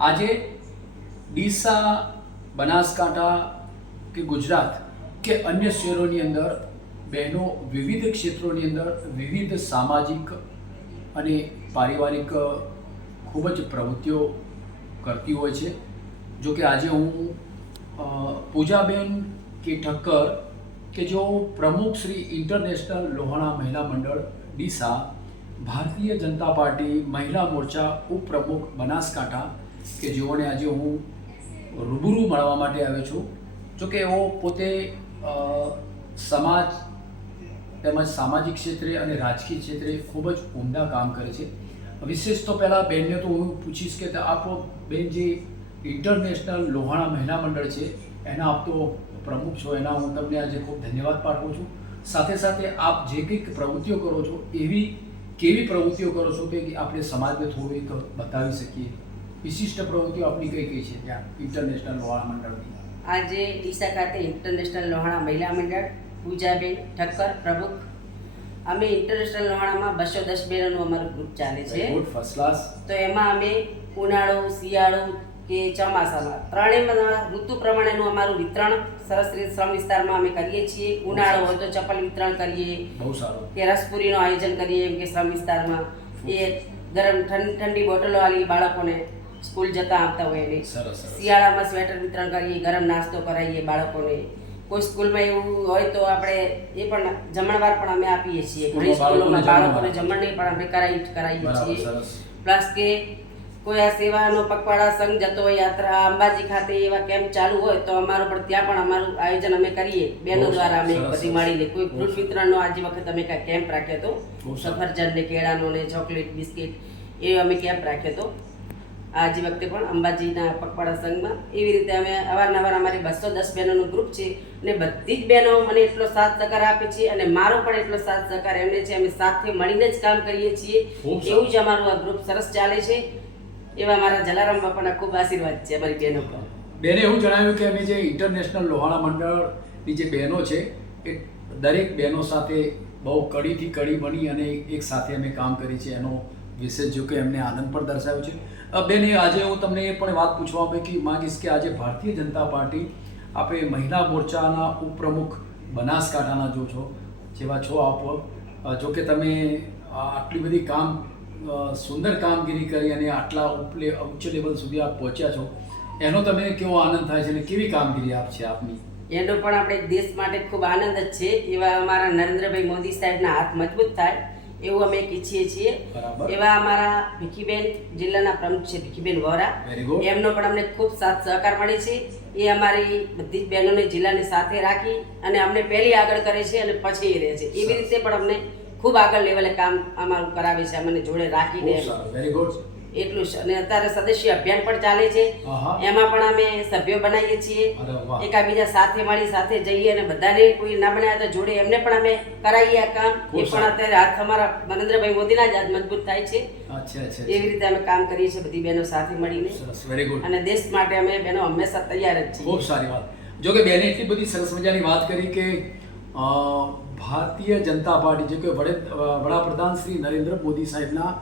આજે ડીસા, બનાસકાંઠા કે ગુજરાત કે અન્ય શહેરોની અંદર બહેનો વિવિધ ક્ષેત્રોની અંદર વિવિધ સામાજિક અને પારિવારિક ખૂબ જ પ્રવૃત્તિઓ કરતી હોય છે. જો કે આજે હું પૂજાબેન કે ઠક્કર કે જો પ્રમુખ શ્રી ઇન્ટરનેશનલ લોહાણા મહિલા મંડળ ડીસા, ભારતીય જનતા પાર્ટી મહિલા મોરચા ઉપપ્રમુખ બનાસકાંઠા કે જેઓને આજે હું રૂબરૂ મળવા માટે આવ્યો છું. જો કે એઓ પોતે સમાજ તેમજ સામાજિક ક્ષેત્રે અને રાજકીય ક્ષેત્રે ખૂબ જ ઉમદા કામ કરે છે. વિશેષ તો પહેલાં બેનને તો હું પૂછીશ કે આપ બેન જે ઇન્ટરનેશનલ લોહાણા મહિલા મંડળ છે એના આપ તો પ્રમુખ છો, એના હું તમને આજે ખૂબ ધન્યવાદ પાઠવું છું. સાથે સાથે આપ જે કંઈક પ્રવૃત્તિઓ કરો છો એવી કેવી પ્રવૃત્તિઓ કરો છો કે આપણે સમાજને થોડું એક બતાવી શકીએ? વિશિષ્ટ પ્રવૃત્તિઓ આપની કઈ કઈ છે ત્યાં ઇન્ટરનેશનલ લોહાણા મંડળની? આજે ડીસા ખાતે ઇન્ટરનેશનલ લોહાણા મહિલા મંડળ પૂજાબેન ઠક્કર પ્રમુખ. અમે ઇન્ટરનેશનલ લોહાણામાં 210 બહેનોનું અમારું ગ્રુપ ચાલે છે. Good, first class. તો એમાં અમે ઉનાળો, શિયાળો કે ચોમાસામાં ત્રણેયમાં ઋતુ પ્રમાણેનું અમારું વિતરણ સરસ રીતે શ્રમ વિસ્તારમાં અમે કરીએ છીએ. ઉનાળો હોય તો ચપ્પલ વિતરણ કરીએ, બહુ સારું, કે રસપુરીનું આયોજન કરીએ એમ કે શ્રમ વિસ્તારમાં. એ ગરમ ઠંડી બોટલો આલી બાળકોને સ્કૂલ જતા આવતા હોય એને. શિયાળામાં સ્વેટર વિતરણ કરીએ, ગરમ નાસ્તો કરાવીએ બાળકોને. કોઈ સ્કૂલમાં એવું હોય તો આપણે એ પણ જમણવાર પણ અમે આપીએ છીએ. ઘણી સ્કૂલોમાં બાળકોને જમણની પણ અમે કરાવીએ છીએ. પ્લસ કે કોઈ આ સેવાનો પગપાળા સંઘ જતો હોય યાત્રા અંબાજી ખાતે એવા કેમ્પ ચાલુ હોય તો અમારો પણ ત્યાં પણ અમારું આયોજન અમે કરીએ બહેનો દ્વારા. અમે બધી મળીને કોઈ ફ્રૂટ વિતરણનો આજે વખત અમે કાંઈ કેમ્પ રાખ્યો હતો. સફરજન ને કેળાનો ને ચોકલેટ બિસ્કિટ એ અમે કેમ્પ રાખ્યો હતો આજે વખતે પણ અંબાજીના પગપાળા સંઘમાં. એવી રીતે અમે અવારનવાર અમારી 210 બહેનોનું ગ્રુપ છે અને બધી જ બહેનો મને એટલો સાથ સહકાર આપે છે અને મારો પણ એટલો સાથ સહકાર એમને છે. અમે સાથે મળીને જ કામ કરીએ છીએ. એવું જ અમારું આ ગ્રુપ સરસ ચાલે છે. એવા મારા જલારામ બાપાના ખૂબ આશીર્વાદ છે અમારી બહેનો પર. બેને એવું જણાવ્યું કે અમે જે ઇન્ટરનેશનલ લોહાણા મંડળની જે બહેનો છે એ દરેક બહેનો સાથે બહુ કડીથી કડી બની અને એક સાથે અમે કામ કરી છે. એનો વિશેષ જો કે એમને આનંદ પણ દર્શાવ્યો છે. બેન, આજે હું તમને એ પણ વાત પૂછવા માંગીશ કે આજે ભારતીય જનતા પાર્ટી આપણે મહિલા મોરચાના ઉપપ્રમુખ બનાસકાંઠાના જો છો જેવા છો આપ, જો કે તમે આટલી બધી સુંદર કામગીરી કરી અને આટલા ઉચ્ચ લેવલ સુધી આપ પહોંચ્યા છો, એનો તમને કેવો આનંદ થાય છે અને કેવી કામગીરી આપ છે આપની? એનો પણ આપણે દેશ માટે ખૂબ આનંદ જ છે. એવા અમારા નરેન્દ્રભાઈ મોદી સાહેબના હાથ મજબૂત થાય એવું અમે ઈચ્છીએ છીએ. એવા અમારા ભીખીબેન જિલ્લાના પ્રમુખ છે, ભીખીબેન વોરા, એમનો પણ અમને ખૂબ સાથ સહકાર મળે છે. એ અમારી બધી જ બહેનોને જિલ્લાની સાથે રાખી અને અમને પહેલી આગળ કરે છે અને પછી એ રહે છે. એવી રીતે પણ અમને ખૂબ આગળ લેવલે કામ અમારું કરાવે છે, અમને જોડે રાખીને. એટલું છે. અને અત્યારે સદસ્ય અભિયાન પણ ચાલે છે, એમાં પણ અમે સભ્યો બનાવીએ છીએ. એકાબીજા સાથે મળી સાથે જઈએ અને બધાને કોઈ ના બનાવ્યા તો જોડે એમને પણ અમે કરાવીએ આ કામ. એ પણ અત્યારે હાથ અમારા નરેન્દ્રભાઈ મોદીના જ હાથ મજબૂત થાય છે. એવી રીતે અમે કામ કરીએ છીએ બધી બહેનો સાથે મળીને. અને દેશ માટે અમે બહેનો હંમેશા તૈયાર જ છીએ. ખૂબ સારી વાત. જો કે બેને એટલી બધી સરસ મજાની વાત કરી કે ભારતીય જનતા પાર્ટી જે કે વડાપ્રધાન શ્રી નરેન્દ્ર મોદી સાહેબના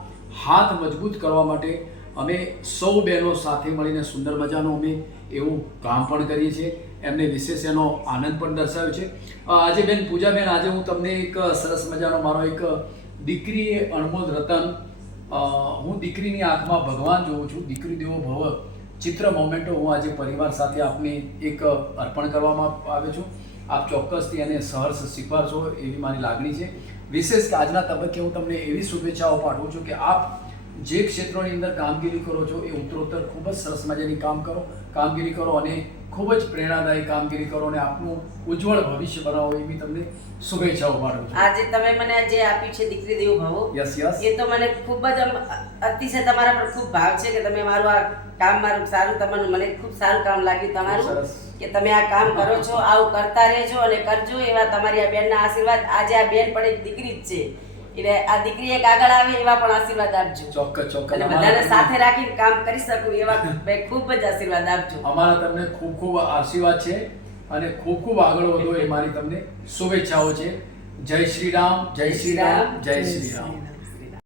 હાથ મજબૂત કરવા માટે અમે સૌ બહેનો સાથે મળીને સુંદર મજાનું અમે એવું કામ પણ કરીએ છીએ. એમને વિશેષ એનો આનંદ પણ દર્શાવ્યો છે. આજે બેન પૂજાબેન, આજે હું તમને એક સરસ મજાનો મારો એક દીકરી એ અણમોલ રતન, હું દીકરીની આંખમાં ભગવાન જોઉં છું, દીકરી દેવો ભવ ચિત્ર મોમેન્ટો હું આજે પરિવાર સાથે આપને એક અર્પણ કરવામાં આવ્યો છું. આપ ચોક્કસથી એને સહર્ષ સ્વીકારશો એવી મારી લાગણી છે. વિશેષ કે આજના તબક્કે હું તમને એવી શુભેચ્છાઓ પાઠવું છું કે આપ જે ક્ષેત્રોની અંદર કામગીરી કરો છો એ ઉત્તરોત્તર ખૂબ જ સરસ મજાની કામગીરી કરો અને ખૂબ જ પ્રેરણાદાયી કામગીરી કરો અને આપનું ઉજ્જવળ ભવિષ્ય બનાવો એવી તમને શુભેચ્છાઓ પાઠવું છું. આજે તમે મને જે આપ્યું છે દીકરી દેવો ભવો, એ તો મને ખૂબ જ અતિશય તમારા પર ખૂબ ભાવ છે કે તમે મારું આ કામ મારું સારું, તમારું મને ખૂબ સારું કામ લાગ્યું તમારું કે તમે આ કામ કરો છો. આવું કરતા રહેજો અને કરજો. એવા તમારી આ બેનના આશીર્વાદ. આજે આ બેન પણ એક દીકરી જ છે એટલે આ દીકરી એક આગળ આવે એવા પણ આશીર્વાદ આપજો. ચોક્કસ. અને બધાને સાથે રાખીને કામ કરી શકું એવા ખૂબ જ આશીર્વાદ આપજો. અમારા તમને ખૂબ ખૂબ આશીર્વાદ છે અને ખૂબ ખૂબ આગળ વધો એ મારી તમને શુભેચ્છાઓ છે. જય શ્રી રામ, જય શ્રી રામ, જય શ્રી રામ.